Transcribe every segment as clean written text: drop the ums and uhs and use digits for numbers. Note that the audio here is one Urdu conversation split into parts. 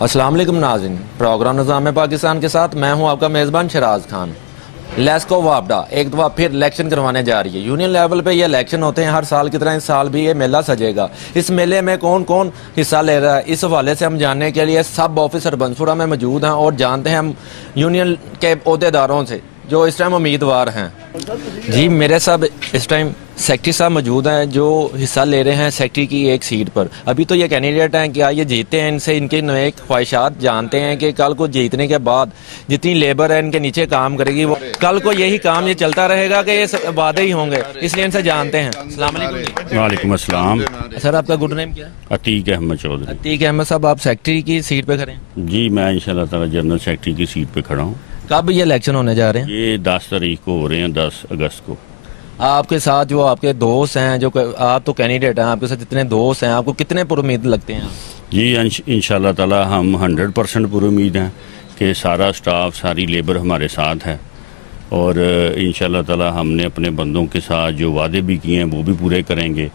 السلام علیکم ناظرین، پروگرام نظام پاکستان کے ساتھ میں ہوں آپ کا میزبان شراز خان۔ لیسکو وابڈا ایک دفعہ پھر الیکشن کروانے جا رہی ہے۔ یونین لیول پہ یہ الیکشن ہوتے ہیں ہر سال کی طرح، اس سال بھی یہ میلہ سجے گا۔ اس میلے میں کون کون حصہ لے رہا ہے، اس حوالے سے ہم جاننے کے لیے سب آفیسر بنسوڑا میں موجود ہیں اور جانتے ہیں ہم یونین کے عہدیداروں سے جو اس ٹائم امیدوار ہیں۔ جی میرے ساتھ اس ٹائم سیکٹری صاحب موجود ہیں جو حصہ لے رہے ہیں سیکٹری کی ایک سیٹ پر۔ ابھی تو یہ کینڈیڈیٹ ہیں، کیا یہ جیتے ہیں؟ ان سے ان کے نیک خواہشات جانتے ہیں کہ کل کو جیتنے کے بعد جتنی لیبر ہے ان کے نیچے کام کرے گی، وہ کل کو یہی کام یہ چلتا رہے گا کہ یہ وعدے ہی ہوں گے، اس لیے ان سے جانتے ہیں۔ السلام علیکم۔ وعلیکم السلام۔ سر آپ کا گڈ نیم کیا ہے؟ عتیق احمد چودھری۔ عتیق احمد صاحب، آپ سیکٹری کی سیٹ پہ کھڑے ہیں؟ جی میں انشاءاللہ تعالی جنرل سیکٹری کی سیٹ پہ کھڑا ہوں۔ کب یہ الیکشن ہونے جا رہے ہیں؟ یہ 10 تاریخ کو ہو رہے ہیں، 10 اگست کو۔ آپ کے ساتھ جو آپ کے دوست ہیں، جو آپ تو کینڈیڈیٹ ہیں، آپ کے ساتھ جتنے دوست ہیں، آپ کو کتنے پر امید لگتے ہیں؟ جی انشاءاللہ تعالی ہم 100% پر امید ہیں کہ سارا سٹاف، ساری لیبر ہمارے ساتھ ہے، اور انشاءاللہ تعالی ہم نے اپنے بندوں کے ساتھ جو وعدے بھی کیے ہیں وہ بھی پورے کریں گے،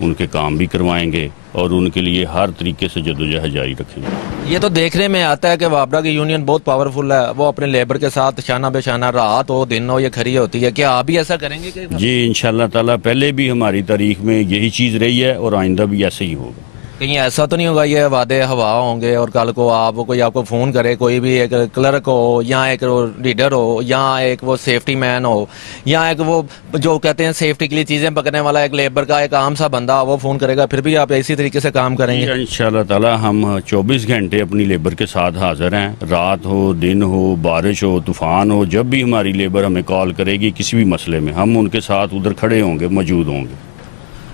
ان کے کام بھی کروائیں گے اور ان کے لیے ہر طریقے سے جدوجہد جاری رکھیں گے۔ یہ تو دیکھنے میں آتا ہے کہ وابڈا کی یونین بہت پاورفل ہے، وہ اپنے لیبر کے ساتھ شانہ بے شانہ رات ہو دن ہو یہ کھڑی ہوتی ہے، کیا آپ بھی ایسا کریں گے؟ جی انشاءاللہ تعالی پہلے بھی ہماری تاریخ میں یہی چیز رہی ہے اور آئندہ بھی ایسے ہی ہوگا۔ کہیں ایسا تو نہیں ہوگا یہ وعدے ہوا ہوں گے اور کل کو کوئی آپ کو فون کرے، کوئی بھی ایک کلرک ہو یا ایک لیڈر ہو یا ایک وہ سیفٹی مین ہو یا ایک وہ جو کہتے ہیں سیفٹی کے لیے چیزیں پکڑنے والا ایک لیبر کا ایک عام سا بندہ، وہ فون کرے گا، پھر بھی آپ اسی طریقے سے کام کریں گے؟ انشاءاللہ تعالی ہم 24 گھنٹے اپنی لیبر کے ساتھ حاضر ہیں، رات ہو دن ہو بارش ہو طوفان ہو، جب بھی ہماری لیبر ہمیں کال کرے گی کسی بھی مسئلے میں، ہم ان کے ساتھ ادھر کھڑے ہوں گے، موجود ہوں گے۔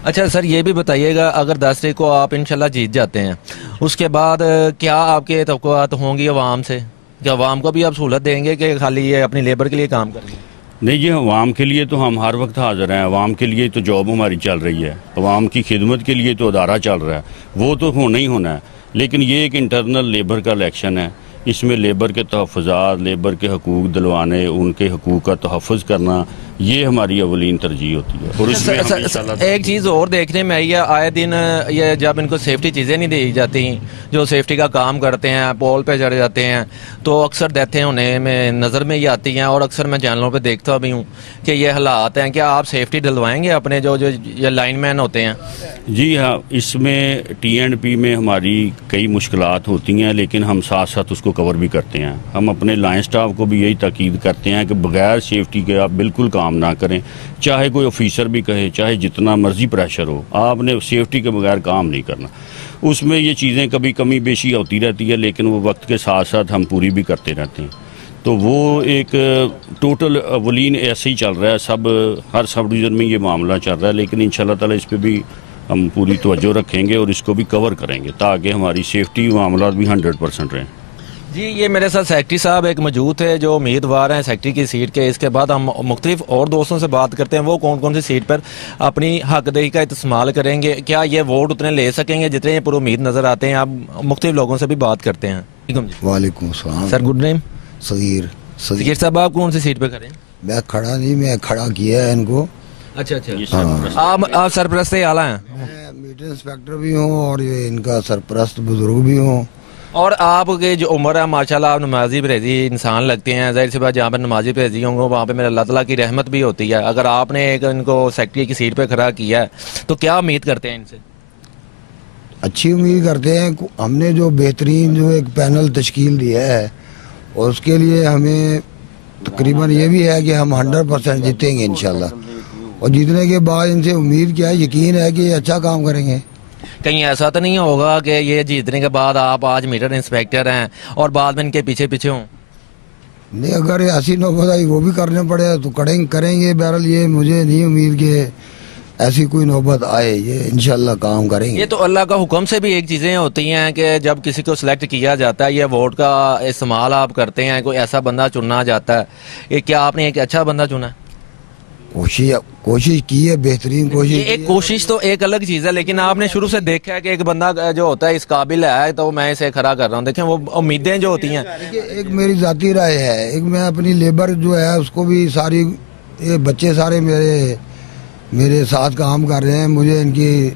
اچھا سر، یہ بھی بتائیے گا اگر 10 تاریخ کو آپ انشاءاللہ جیت جاتے ہیں، اس کے بعد کیا آپ کے توقعات ہوں گی عوام سے؟ کہ عوام کو بھی آپ سہولت دیں گے کہ خالی یہ اپنی لیبر کے لیے کام کریں گے؟ نہیں جی، عوام کے لیے تو ہم ہر وقت حاضر ہیں، عوام کے لیے تو جاب ہماری چل رہی ہے، عوام کی خدمت کے لیے تو ادارہ چل رہا ہے، وہ تو ہونا ہی ہونا ہے، لیکن یہ ایک انٹرنل لیبر کا الیکشن ہے، اس میں لیبر کے تحفظات، لیبر کے حقوق دلوانے، ان کے حقوق کا تحفظ کرنا، یہ ہماری اولین ترجیح ہوتی ہے۔ اور اس میں ایک چیز اور دیکھنے میں آئی ہے، آئے دن یہ جب ان کو سیفٹی چیزیں نہیں دی جاتی، جو سیفٹی کا کام کرتے ہیں، پول پہ چڑھ جاتے ہیں، تو اکثر ڈیتھیں ہونے میں نظر میں ہی آتی ہیں، اور اکثر میں چینلوں پہ دیکھتا بھی ہوں کہ یہ حالات ہیں۔ کیا آپ سیفٹی ڈلوائیں گے اپنے جو یہ لائن مین ہوتے ہیں؟ جی ہاں، اس میں TNP میں ہماری کئی مشکلات ہوتی ہیں، لیکن ہم ساتھ ساتھ اس کو کور بھی کرتے ہیں۔ ہم اپنے لائن سٹاف کو بھی یہی تاکید کرتے ہیں کہ بغیر سیفٹی کے آپ بالکل کام نہ کریں، چاہے کوئی آفیسر بھی کہے، چاہے جتنا مرضی پریشر ہو، آپ نے سیفٹی کے بغیر کام نہیں کرنا۔ اس میں یہ چیزیں کبھی کمی بیشی ہوتی رہتی ہے، لیکن وہ وقت کے ساتھ ساتھ ہم پوری بھی کرتے رہتے ہیں۔ تو وہ ایک ٹوٹل اولین ایسے ہی چل رہا ہے، ہر سب ڈویژن میں یہ معاملہ چل رہا ہے، لیکن انشاءاللہ تعالی اس پہ بھی ہم پوری توجہ رکھیں گے اور اس کو بھی کور کریں گے تاکہ ہماری سیفٹی معاملات بھی 100% رہیں۔ جی یہ میرے ساتھ سیکٹری صاحب ایک موجود ہے جو امیدوار ہیں سیکٹری کی سیٹ کے۔ اس کے بعد ہم مختلف اور دوستوں سے بات کرتے ہیں وہ کون کون سی سیٹ پر اپنی حق دہی کا استعمال کریں گے، کیا یہ ووٹ اتنے لے سکیں گے جتنے یہ پر امید نظر آتے ہیں۔ آپ مختلف لوگوں سے بھی بات کرتے ہیں۔ وعلیکم السلام سر، گڈ نیم؟ صغیر صاحب، آپ کون سی سیٹ پہ کھڑے ہیں؟ میں کھڑا نہیں، میں کھڑا کیا ہے ان کو۔ اچھا، آپ سرپرست اعلیٰ ہیں؟ میں میٹر انسپیکٹر بھی ہوں اور یہ ان کا سرپرست بزرگ بھی ہوں۔ اور آپ کے جو عمر ہے ماشاءاللہ آپ نمازی پرہیزی انسان لگتے ہیں، ظاہر سی بات جہاں پہ نمازی پرہیزی ہوں گے وہاں پہ میرے اللہ تعالیٰ کی رحمت بھی ہوتی ہے۔ اگر آپ نے ایک ان کو سیکٹری کی سیٹ پہ کھڑا کیا ہے تو کیا امید کرتے ہیں ان سے؟ اچھی امید کرتے ہیں۔ ہم نے جو بہترین جو ایک پینل تشکیل دیا ہے اور اس کے لیے ہمیں تقریباً یہ بھی ہے کہ ہم 100% جیتیں گے انشاءاللہ، اور جیتنے کے بعد ان سے امید کیا ہے، یقین ہے کہ یہ اچھا کام کریں گے۔ کہیں ایسا تو نہیں ہوگا کہ یہ جیتنے کے بعد آپ آج میٹر انسپیکٹر ہیں اور بعد میں ان کے پیچھے پیچھے ہوں؟ نہیں، اگر ایسی نوبت آئی وہ بھی کرنے پڑے تو کریں گے۔ بہرحال یہ مجھے نہیں امید کہ ایسی کوئی نوبت آئے، یہ انشاءاللہ کام کریں گے۔ یہ تو اللہ کا حکم سے بھی ایک چیزیں ہوتی ہیں کہ جب کسی کو سلیکٹ کیا جاتا ہے، یہ ووٹ کا استعمال آپ کرتے ہیں، کوئی ایسا بندہ چننا جاتا ہے، یہ کیا آپ نے ایک اچھا بندہ چنا ہے؟ کوشش کی ہے، بہترین کوشش۔ ایک کوشش تو ایک الگ چیز ہے، لیکن آپ نے شروع سے دیکھا ہے کہ ایک بندہ جو ہوتا ہے اس قابل ہے تو میں اسے کھڑا کر رہا ہوں۔ دیکھیں وہ امیدیں جو ہوتی ہیں، ایک میری ذاتی رائے ہے، ایک میں اپنی لیبر جو ہے اس کو بھی ساری، یہ بچے سارے میرے ساتھ کام کر رہے ہیں، مجھے ان کی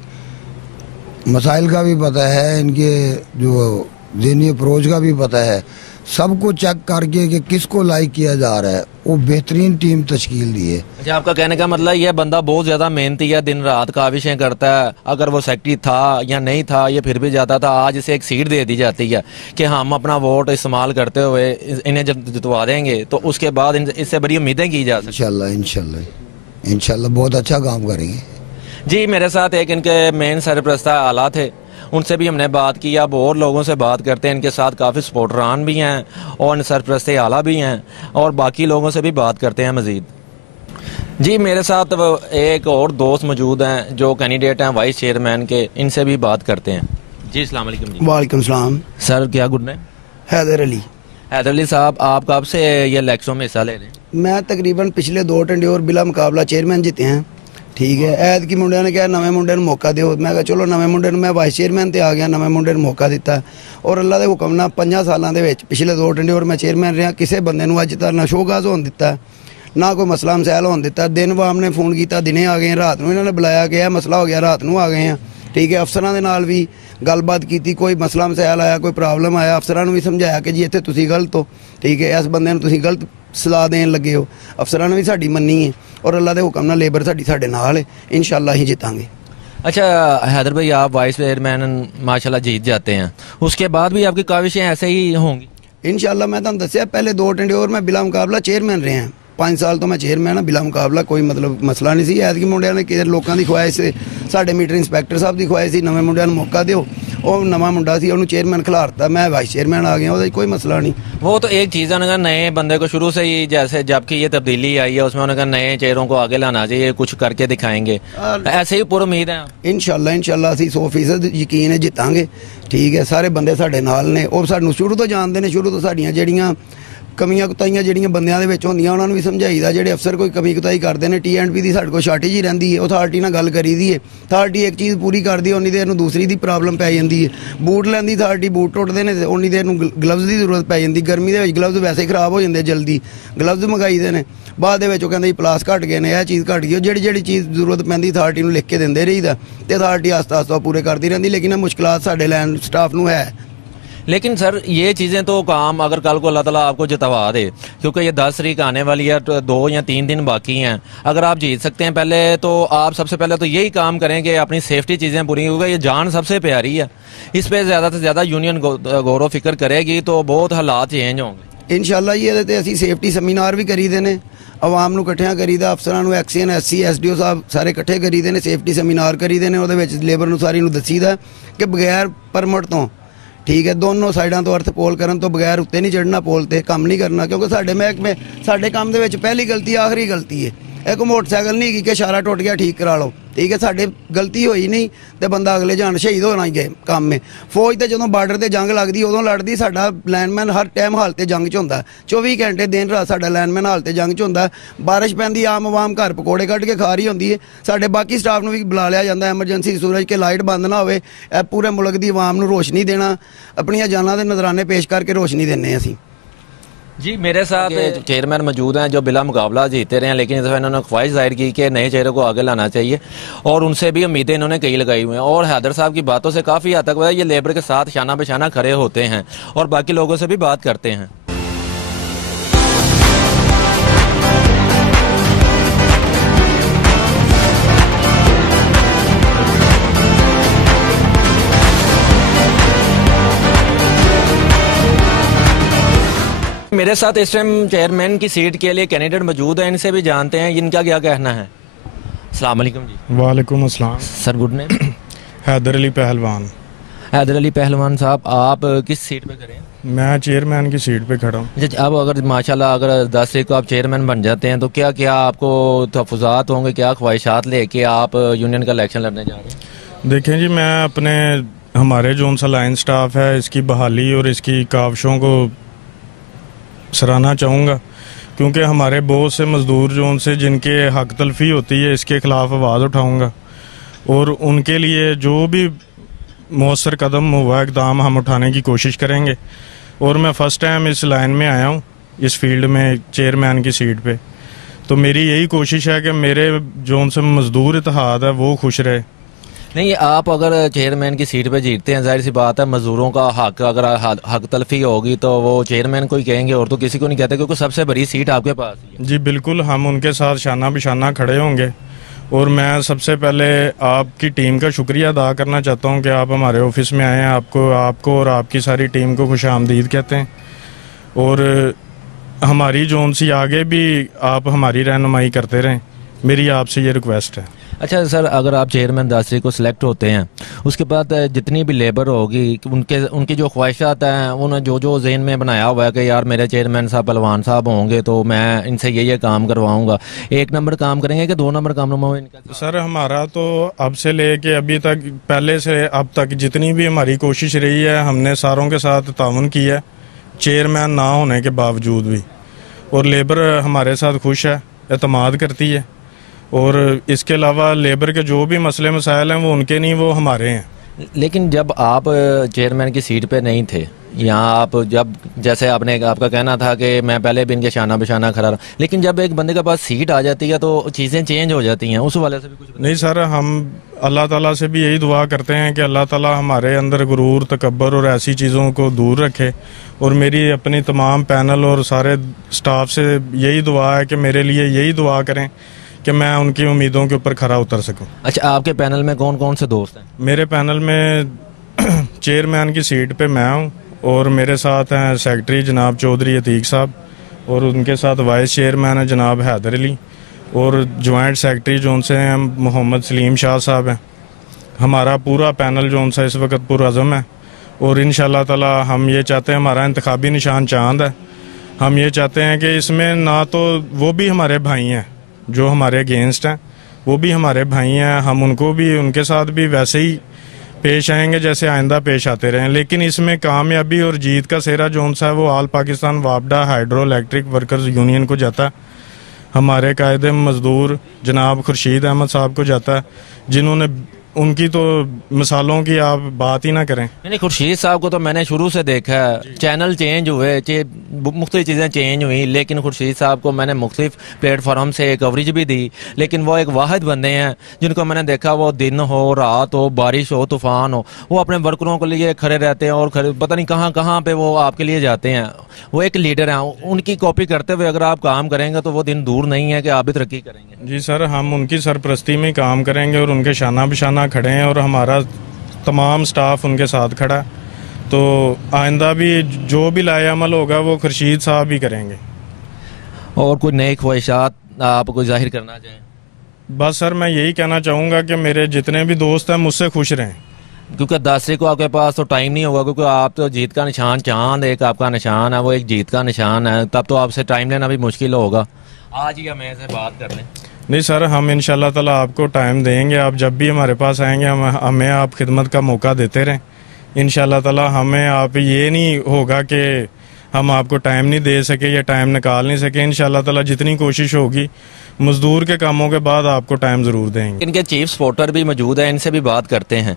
مسائل کا بھی پتہ ہے، ان کے جو ذہنی اپروچ کا بھی پتہ ہے, سب کو چیک کر کے کہ کس کو لائک کیا جا رہا ہے, وہ بہترین ٹیم تشکیل دی ہے. اچھا, آپ کا کہنے کا مطلب یہ بندہ بہت زیادہ محنتی ہے, دن رات کاوشیں کرتا ہے, اگر وہ سیکٹری تھا یا نہیں تھا یہ پھر بھی جاتا تھا, آج اسے ایک سیٹ دے دی جاتی ہے کہ ہم اپنا ووٹ استعمال کرتے ہوئے انہیں جب جتوا دیں گے تو اس کے بعد اس سے بڑی امیدیں کی جا سکتی ہیں. انشاءاللہ بہت اچھا کام کریں گے. جی, میرے ساتھ ایک ان کے مین سرپرستہ اعلیٰ تھے, ان سے بھی ہم نے بات کی. اب اور لوگوں سے بات کرتے ہیں, ان کے ساتھ کافی سپورٹران بھی ہیں اور سرپرست اعلیٰ بھی ہیں, اور باقی لوگوں سے بھی بات کرتے ہیں مزید. جی, میرے ساتھ ایک اور دوست موجود ہیں جو کینڈیڈیٹ ہیں وائس چیئرمین کے, ان سے بھی بات کرتے ہیں. جی, السلام علیکم. جی, وعلیکم السلام. سر, کیا گڈ نیم؟ حیدر علی. حیدر علی صاحب, آپ کب سے یہ الیکشن میں حصہ لے رہے ہیں؟ میں تقریباً پچھلے 2 ٹنڈیور بلا مقابلہ چیئرمین جیتے ہیں. ٹھیک ہے, عید کی منڈیا نے کہا نویں منڈے ਨੂੰ موقع ਦਿਓ. ਮੈਂ ਕਿਹਾ ਚਲੋ ਨਵੇਂ ਮੁੰਡੇ ਨੂੰ, ਮੈਂ ਵਾਈਸ ਚੇਅਰਮੈਨ ਤੇ ਆ ਗਿਆ, ਨਵੇਂ ਮੁੰਡੇ ਨੂੰ ਮੌਕਾ ਦਿੱਤਾ. ਔਰ ਅੱਲਾ ਦੇ ਹੁਕਮ ਨਾਲ 5 ਸਾਲਾਂ ਦੇ ਵਿੱਚ ਪਿਛਲੇ 2 ਟੰਡਿਓਰ ਮੈਂ ਚੇਅਰਮੈਨ ਰਿਹਾ, ਕਿਸੇ ਬੰਦੇ ਨੂੰ ਅੱਜ ਤੱਕ ਨਾ ਸ਼ੋਗਾਜ਼ ਹੋਣ ਦਿੱਤਾ, ਨਾ ਕੋਈ ਮਸਲਾ ਮਸੈਲ ਹੋਣ ਦਿੱਤਾ. ਦਿਨ ਵਾਮ ਨੇ ਫੋਨ ਕੀਤਾ, ਦਿਨੇ ਆ ਗਏ, ਰਾਤ ਨੂੰ ਇਹਨਾਂ ਨੇ ਬੁਲਾਇਆ ਕਿ ਇਹ ਮਸਲਾ ਹੋ ਗਿਆ, ਰਾਤ ਨੂੰ ਆ ਗਏ ਆ. ਠੀਕ ਹੈ, ਅਫਸਰਾਂ ਦੇ ਨਾਲ ਵੀ ਗੱਲਬਾਤ ਕੀਤੀ, ਕੋਈ ਮਸਲਾ ਮਸੈਲ ਆਇਆ, ਕੋਈ ਪ੍ਰੋਬਲਮ ਆਇਆ, ਅਫਸਰਾਂ ਨੂੰ ਵੀ ਸਮਝਾਇਆ ਕਿ ਜੀ ਇੱਥੇ ਤੁਸੀਂ ਗਲਤ ਹੋ. ਠੀਕ ਹੈ, ਇਸ ਬੰਦੇ ਨੂੰ ਤੁਸੀਂ ਗਲਤ ਸਲਾਹ ਦੇਣ ਲੱਗੇ ਹੋ. ਅਫਸਰਾਂ ਨੇ ਵੀ ਸਾਡੀ ਮੰਨੀ ਹੈ ਔਰ ਅੱਲਾ ਦੇ ਹੁਕਮ ਨਾਲ ਲੇਬਰ ਸਾਡੀ ਸਾਡੇ ਨਾਲ ਹੈ. ਇਨਸ਼ਾਅੱਲਾ ਹੀ ਜਿੱਤਾਂਗੇ. اچھا حیدر بھائی, آپ وائس چیئرمین ماشاءاللہ جیت جاتے ہیں, اس کے بعد بھی آپ کی کاوشیں ایسے ہی ہوں گی؟ انشاءاللہ میں ਤੁਹਾਨੂੰ ਦੱਸਿਆ ਪਹਿਲੇ 2 ਟੰਡਿਓਰ ਮੈਂ ਬਿਲਾ ਮੁਕਾਬਲਾ ਚੇਅਰਮੈਨ ਰਿਹਾ. 5 ਸਾਲ ਤੋਂ ਮੈਂ ਚੇਅਰਮੈਨ ਹਾਂ, ਬਿਲਾ ਮੁਕਾਬਲਾ ਕੋਈ ਮਤਲਬ ਮਸਲਾ ਨਹੀਂ ਸੀ. ਐਤਕੀ ਮੁੰਡਿਆਂ ਨੇ ਕਿ ਲੋਕਾਂ ਦੀ ਖੁਆਇਸ਼ ਸੀ, ਸਾਡੇ ਮੀਟਰ ਇੰਸਪੈਕਟਰ ਸਾਹਿਬ ਦੀ ਖੁਆਇਸ਼ ਸੀ ਨਵੇਂ ਮੁੰਡਿਆਂ ਨੂੰ ਮੌਕਾ ਦਿਓ. ਉਹ ਨਵਾਂ ਮੁੰਡਾ ਸੀ, ਉਹਨੂੰ ਚੇਅਰਮੈਨ ਖਿਲਾਰਤਾ, ਮੈਂ ਵਾਈਸ ਚੇਅਰਮੈਨ ਆ ਗਿਆ, ਉਹਦਾ کوئی مسئلہ نہیں. وہ تو ایک چیز ہے, انہوں نے کہا نئے بندے کو شروع سے ہی, جیسے جب کہ یہ تبدیلی آئی ہے اس میں انہوں نے کہا نئے چہروں کو آگے لانا چاہیے, کچھ کر کے دکھائیں گے. ایسے ہی پر امید ہیں انشاءاللہ ਅਸੀਂ 100% ਯਕੀਨ ਹੈ ਜਿੱਤਾਂਗੇ. ਠੀਕ ਹੈ, ਸਾਰੇ ਬੰਦੇ ਸਾਡੇ ਨਾਲ ਨੇ, ਉਹ ਸਾਨੂੰ ਸ਼ੁਰੂ ਤੋਂ ਜਾਣਦੇ ਨੇ. ਸ਼ੁਰੂ ਤੋਂ ਸਾਡੀਆਂ ਜਿਹੜੀਆਂ ਕਮੀਆਂ ਕੁਤਾਈਆਂ ਜਿਹੜੀਆਂ ਬੰਦਿਆਂ ਦੇ ਵਿੱਚ ਹੁੰਦੀਆਂ ਉਹਨਾਂ ਨੂੰ ਵੀ ਸਮਝਾਈਦਾ. ਜਿਹੜੇ ਅਫਸਰ ਕੋਈ ਕਮੀ ਕੁਤਾਈ ਕਰਦੇ ਨੇ, T&P ਦੀ ਸਾਡੇ ਕੋਲ ਸ਼ਾਰਟੇਜ ਹੀ ਰਹਿੰਦੀ ਹੈ, ਅਥਾਰਟੀ ਨਾਲ ਗੱਲ ਕਰੀਦੀ ਹੈ. ਅਥਾਰਟੀ ਇੱਕ ਚੀਜ਼ ਪੂਰੀ ਕਰਦੀ, ਉਨੀ ਦੇਰ ਨੂੰ ਦੂਸਰੀ ਦੀ ਪ੍ਰੋਬਲਮ ਪੈ ਜਾਂਦੀ ਹੈ. ਬੂਟ ਲੈਂਦੀ ਅਥਾਰਟੀ, ਬੂਟ ਟੁੱਟਦੇ ਨੇ ਤੇ ਉਨੀ ਦੇਰ ਨੂੰ ਗਲਵਜ਼ ਦੀ ਜ਼ਰੂਰਤ ਪੈ ਜਾਂਦੀ. ਗਰਮੀ ਦੇ ਵਿੱਚ ਗਲਵਜ਼ ਵੈਸੇ ਖਰਾਬ ਹੋ ਜਾਂਦੇ ਜਲਦੀ, ਗਲਵਜ਼ ਮੰਗਾਈਦੇ ਨੇ. ਬਾਅਦ ਦੇ ਵਿੱਚ ਉਹ ਕਹਿੰਦੇ ਜੀ ਪਲਾਸ ਘਟ ਗਏ ਨੇ, ਇਹ ਚੀਜ਼ ਘਟ ਗਈ. ਜਿਹੜੀ ਜਿਹੜੀ ਚੀਜ਼ ਜ਼ਰੂਰਤ ਪੈਂਦੀ ਅਥਾਰਟੀ ਨੂੰ ਲਿਖ ਕੇ ਦਿੰਦੇ ਰਹੀਦਾ ਤੇ ਅਥਾਰਟੀ ਆਸਤਾ ਆਸਤਾ ਪੂਰੇ ਕਰਦੀ ਰਹਿੰਦੀ. ਲੇਕਿਨ ਇਹ ਮੁਸ਼ਕਲਾਤ ਸਾਡੇ ਲੈਂਡ ਸਟਾਫ ਨੂੰ ਹੈ. لیکن سر یہ چیزیں تو کام اگر کل کو اللہ تعالیٰ آپ کو جتوا دے, کیونکہ یہ 10 تاریخ آنے والی ہے, 2 یا 3 دن باقی ہیں, اگر آپ جیت سکتے ہیں پہلے تو آپ سب سے پہلے تو یہی کام کریں کہ اپنی سیفٹی چیزیں پوری, کیونکہ یہ جان سب سے پیاری ہے, اس پہ زیادہ سے زیادہ یونین غور و فکر کرے گی تو بہت حالات چینج ہوں گے. انشاءاللہ یہ ਤੇ ਅਸੀਂ ਸੇਫਟੀ ਸੈਮੀਨਾਰ ਵੀ ਕਰੀਦੇ ਨੇ, ਆਵਾਮ ਨੂੰ ਇਕੱਠਿਆਂ ਕਰੀਦਾ, ਅਫਸਰਾਂ ਨੂੰ ਐਕਸੀਅਨ SC SDO ਸਾਹਿਬ ਸਾਰੇ ਇਕੱਠੇ ਕਰੀਦੇ ਨੇ, ਸੇਫਟੀ ਸੈਮੀਨਾਰ ਕਰੀਦੇ ਨੇ. ਉਹਦੇ ਵਿੱਚ ਲੇਬਰ ਨੂੰ ਸਾਰੀ ਨੂੰ ਦੱਸੀਦਾ ਕਿ ਬਗੈਰ ਪਰਮਿਟ ਤੋਂ, ਠੀਕ ਹੈ, ਦੋਨੋਂ ਸਾਈਡਾਂ ਤੋਂ ਅਰਥ ਪੋਲ ਕਰਨ ਤੋਂ ਬਗੈਰ ਉੱਤੇ ਨਹੀਂ ਚੜ੍ਹਨਾ, ਪੋਲ ਤੇ ਕੰਮ ਨਹੀਂ ਕਰਨਾ. ਕਿਉਂਕਿ ਸਾਡੇ ਮਹਿਕਮੇ, ਸਾਡੇ ਕੰਮ ਦੇ ਵਿੱਚ ਪਹਿਲੀ ਗਲਤੀ ਆਖਰੀ ਗਲਤੀ ਹੈ. ਇੱਕ ਮੋਟਰਸਾਈਕਲ ਨਹੀਂ ਹੈਗੀ ਕਿ ਇਸ਼ਾਰਾ ਟੁੱਟ ਗਿਆ ਠੀਕ ਕਰਾ ਲਓ. ਠੀਕ ਹੈ, ਸਾਡੇ ਗਲਤੀ ਹੋਈ ਨਹੀਂ ਤੇ ਬੰਦਾ ਅਗਲੇ ਜਾਣ ਸ਼ਹੀਦ ਹੋਣਾ ਹੀ ਗਏ ਕੰਮ ਹੈ. ਫੌਜ ਤੇ ਜਦੋਂ ਬਾਰਡਰ ਤੇ ਜੰਗ ਲੱਗਦੀ ਉਦੋਂ ਲੜਦੀ, ਸਾਡਾ ਲੈਂਡਮੈਨ ਹਰ ਟਾਈਮ ਹਾਲਤ ਜੰਗ 'ਚ ਹੁੰਦਾ. 24 ਘੰਟੇ ਦਿਨ ਰਾਤ ਸਾਡਾ ਲੈਂਡਮੈਨ ਹਾਲਤ ਜੰਗ 'ਚ ਹੁੰਦਾ. ਬਾਰਿਸ਼ ਪੈਂਦੀ, ਆਮ ਆਵਾਮ ਘਰ ਪਕੌੜੇ ਕੱਢ ਕੇ ਖਾ ਰਹੀ ਹੁੰਦੀ ਹੈ. ਸਾਡੇ ਬਾਕੀ ਸਟਾਫ ਨੂੰ ਵੀ ਬੁਲਾ ਲਿਆ ਜਾਂਦਾ ਐਮਰਜੈਂਸੀ ਸੂਰਜ ਕਿ ਲਾਈਟ ਬੰਦ ਨਾ ਹੋਵੇ. ਇਹ ਪੂਰੇ ਮੁਲਕ ਦੀ ਆਵਾਮ ਨੂੰ ਰੋਸ਼ਨੀ ਦੇਣਾ, ਆਪਣੀਆਂ ਜਾਨਾਂ ਦੇ ਨਜ਼ਰਾਨੇ ਪੇਸ਼ ਕਰਕੇ ਰੋਸ਼ਨੀ ਦਿੰਦੇ ਅਸੀਂ. جی, میرے ساتھ چیئرمین موجود ہیں جو بلا مقابلہ جیتے رہے ہیں, لیکن اس دفعہ انہوں نے خواہش ظاہر کی کہ نئے چہرے کو آگے لانا چاہیے, اور ان سے بھی امیدیں انہوں نے کئی لگائی ہوئی ہیں. اور حیدر صاحب کی باتوں سے کافی حد تک یہ لیبر کے ساتھ شانہ بہ شانہ کھڑے ہوتے ہیں اور باقی لوگوں سے بھی بات کرتے ہیں. میرے ساتھ اس ٹائم چیئرمین کی سیٹ کے لیے کینڈیڈیٹ موجود ہیں, ان سے بھی جانتے ہیں ان کا کیا کہنا ہے. السلام علیکم. جی, وعلیکم السلام. Sir good name? حیدر علی پہلوان. حیدر علی پہلوان صاحب, آپ کس سیٹ پہ کریں؟ میں چیئرمین کی سیٹ پہ کھڑا ہوں. اب اگر ماشاءاللہ اگر 10 تاریخ کو آپ چیئرمین بن جاتے ہیں تو کیا کیا آپ کو تحفظات ہوں گے, کیا خواہشات لے کے آپ یونین کا الیکشن لڑنے جا رہے ہیں؟ دیکھیں جی, میں اپنے ہمارے جو سا لائن سٹاف ہے اس کی بحالی اور اس کی کاوشوں کو سراہنا چاہوں گا, کیونکہ ہمارے بہت سے مزدور جو ان سے جن کے حق تلفی ہوتی ہے اس کے خلاف آواز اٹھاؤں گا, اور ان کے لیے جو بھی مؤثر قدم ہوا اقدام ہم اٹھانے کی کوشش کریں گے. اور میں فرسٹ ٹائم اس لائن میں آیا ہوں, اس فیلڈ میں چیئرمین کی سیٹ پہ, تو میری یہی کوشش ہے کہ میرے جو ان سے مزدور اتحاد ہے وہ خوش رہے. نہیں آپ اگر چیئرمین کی سیٹ پہ جیتتے ہیں ظاہر سی بات ہے مزدوروں کا حق اگر حق تلفی ہوگی تو وہ چیئرمین کو ہی کہیں گے اور تو کسی کو نہیں کہتے کیونکہ سب سے بڑی سیٹ آپ کے پاس ہے. جی بالکل ہم ان کے ساتھ شانہ بشانہ کھڑے ہوں گے. اور میں سب سے پہلے آپ کی ٹیم کا شکریہ ادا کرنا چاہتا ہوں کہ آپ ہمارے آفس میں آئے ہیں. آپ کو اور آپ کی ساری ٹیم کو خوش آمدید کہتے ہیں. اور ہماری جون سی آگے بھی آپ ہماری رہنمائی کرتے رہیں, میری آپ سے یہ ریکویسٹ ہے. اچھا سر, اگر آپ چیئرمین داسری کو سلیکٹ ہوتے ہیں اس کے بعد جتنی بھی لیبر ہوگی ان کی جو خواہشات ہیں انہوں نے جو ذہن میں بنایا ہوا ہے کہ یار میرے چیئرمین صاحب پہلوان صاحب ہوں گے تو میں ان سے یہ کام کرواؤں گا, 1 نمبر کام کریں گے کہ 2 نمبر کام ان کا؟ سر ہمارا تو اب سے لے کے ابھی تک, پہلے سے اب تک جتنی بھی ہماری کوشش رہی ہے ہم نے ساروں کے ساتھ تعاون کیا ہے, چیئرمین نہ ہونے کے باوجود بھی. اور لیبر ہمارے ساتھ خوش ہے, اعتماد کرتی ہے. اور اس کے علاوہ لیبر کے جو بھی مسئلے مسائل ہیں وہ ان کے نہیں, وہ ہمارے ہیں. لیکن جب آپ چیئرمین کی سیٹ پہ نہیں تھے یہاں, آپ جب جیسے آپ کا کہنا تھا کہ میں پہلے بھی ان کے شانہ بشانہ کھڑا رہا, لیکن جب ایک بندے کے پاس سیٹ آ جاتی ہے تو چیزیں چینج ہو جاتی ہیں, اس والے سے بھی کچھ نہیں سر, ہم اللہ تعالیٰ سے بھی یہی دعا کرتے ہیں کہ اللہ تعالیٰ ہمارے اندر غرور, تکبر اور ایسی چیزوں کو دور رکھے. اور میری اپنی تمام پینل اور سارے سٹاف سے یہی دعا ہے کہ میرے لیے یہی دعا کریں کہ میں ان کی امیدوں کے اوپر کھرا اتر سکوں. اچھا, آپ کے پینل میں کون کون سے دوست ہیں؟ میرے پینل میں چیئرمین کی سیٹ پہ میں ہوں, اور میرے ساتھ ہیں سیکرٹری جناب چودھری عتیق صاحب, اور ان کے ساتھ وائس چیئرمین ہیں جناب حیدر علی, اور جوائنٹ سیکرٹری جو ان سے ہیں محمد سلیم شاہ صاحب ہیں. ہمارا پورا پینل جو ان سے اس وقت پرعزم ہے. اور انشاءاللہ تعالی ہم یہ چاہتے ہیں, ہمارا انتخابی نشان چاند ہے, ہم یہ چاہتے ہیں کہ اس میں نہ تو وہ بھی ہمارے بھائی ہیں جو ہمارے اگینسٹ ہیں, وہ بھی ہمارے بھائی ہیں, ہم ان کو بھی ان کے ساتھ بھی ویسے ہی پیش آئیں گے جیسے آئندہ پیش آتے رہیں. لیکن اس میں کامیابی اور جیت کا سہرا جون سا ہے وہ آل پاکستان وابڈا ہائیڈرو الیکٹرک ورکرز یونین کو جاتا ہے, ہمارے قائد مزدور جناب خورشید احمد صاحب کو جاتا ہے, جنہوں نے ان کی تو مثالوں کی آپ بات ہی نہ کریں. نہیں, خورشید صاحب کو تو میں نے شروع سے دیکھا ہے, چینل چینج ہوئے, مختلف چیزیں چینج ہوئیں, لیکن خورشید صاحب کو میں نے مختلف پلیٹ فارم سے کوریج بھی دی, لیکن وہ ایک واحد بندے ہیں جن کو میں نے دیکھا وہ دن ہو رات ہو بارش ہو طوفان ہو وہ اپنے ورکروں کے لیے کھڑے رہتے ہیں, اور پتہ نہیں کہاں کہاں پہ وہ آپ کے لیے جاتے ہیں. وہ ایک لیڈر ہیں, ان کی کاپی کرتے ہوئے اگر آپ کام کریں گے تو وہ دن دور نہیں ہے کہ آپ بھی ترقی کریں گے. جی سر, ہم ان کی سرپرستی میں کام کریں گے اور ان کے شانہ بشانہ کھڑے ہیں, اور ہمارا تمام سٹاف ان کے ساتھ کھڑا ہے. تو آئندہ بھی جو بھی لائے عمل ہوگا وہ خورشید صاحب ہی کریں گے. اور کوئی نئے خواہشات آپ کو ظاہر کرنا چاہیں؟ بس سر میں یہی کہنا چاہوں گا کہ میرے جتنے بھی دوست ہیں مجھ سے خوش رہیں, کیونکہ داسری کو آپ کے پاس تو ٹائم نہیں ہوگا, کیونکہ آپ تو جیت کا نشان چاند ایک آپ کا نشان ہے, وہ ایک جیت کا نشان ہے, تب تو آپ سے ٹائم لینا بھی مشکل ہوگا. آج ہی ہمیں سے بات کر لیں. نہیں سر, ہم انشاءاللہ تعالی آپ کو ٹائم دیں گے, آپ جب بھی ہمارے پاس آئیں گے ہمیں آپ خدمت کا موقع دیتے رہیں انشاءاللہ تعالی. ہمیں آپ یہ نہیں ہوگا کہ ہم آپ کو ٹائم نہیں دے سکے یا ٹائم نکال نہیں سکے. انشاءاللہ تعالی جتنی کوشش ہوگی مزدور کے کاموں کے بعد آپ کو ٹائم ضرور دیں گے. ان کے چیف سپورٹر بھی موجود ہیں, ان سے بھی بات کرتے ہیں.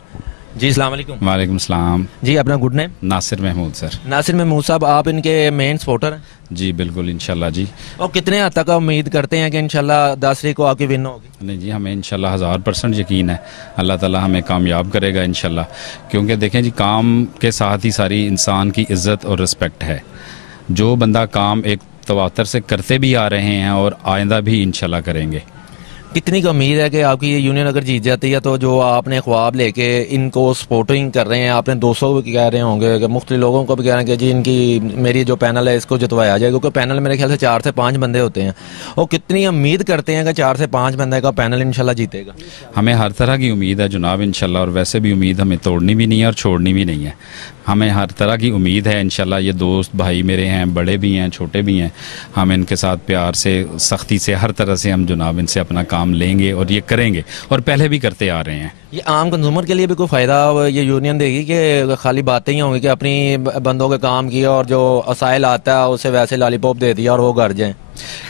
جی السلام علیکم. وعلیکم السلام. جی اپنا گڈ نیم؟ ناصر محمود سر. ناصر محمود صاحب, آپ ان کے مین سپورٹر ہیں؟ جی بالکل انشاءاللہ جی. اور کتنے حد تک امید کرتے ہیں کہ انشاءاللہ داسری کو آپ کی ون ہوگی؟ نہیں جی, ہمیں انشاءاللہ 1000% یقین ہے, اللہ تعالی ہمیں کامیاب کرے گا انشاءاللہ. کیونکہ دیکھیں جی, کام کے ساتھ ہی ساری انسان کی عزت اور رسپیکٹ ہے. جو بندہ کام ایک تواتر سے کرتے بھی آ رہے ہیں اور آئندہ بھی انشاءاللہ کریں گے. کتنی کا امید ہے کہ آپ کی یہ یونین اگر جیت جاتی ہے تو جو آپ نے خواب لے کے ان کو سپورٹنگ کر رہے ہیں, آپ نے 200 بھی کہہ رہے ہوں گے کہ مختلف لوگوں کو بھی کہہ رہے ہیں کہ جی ان کی میری جو پینل ہے اس کو جتوایا جائے, کیونکہ پینل میرے خیال سے 4 سے 5 بندے ہوتے ہیں, اور کتنی امید کرتے ہیں کہ 4 سے 5 بندے کا پینل انشاءاللہ جیتے گا؟ ہمیں ہر طرح کی امید ہے جناب انشاءاللہ, اور ویسے بھی امید ہمیں توڑنی بھی نہیں ہے اور چھوڑنی بھی نہیں ہے. ہمیں ہر طرح کی امید ہے انشاءاللہ. یہ دوست بھائی میرے ہیں, بڑے بھی ہیں چھوٹے بھی ہیں, ہم ان کے ساتھ پیار سے سختی سے ہر طرح سے ہم جناب ان سے اپنا کام لیں گے اور یہ کریں گے, اور پہلے بھی کرتے آ رہے ہیں. یہ عام کنزیومر کے لیے بھی کوئی فائدہ یہ یونین دے گی کہ خالی باتیں ہی ہوں گی کہ اپنی بندوں کے کام کیا اور جو اسائل آتا ہے اسے ویسے لالی پاپ دے دیا اور وہ گھر جائیں؟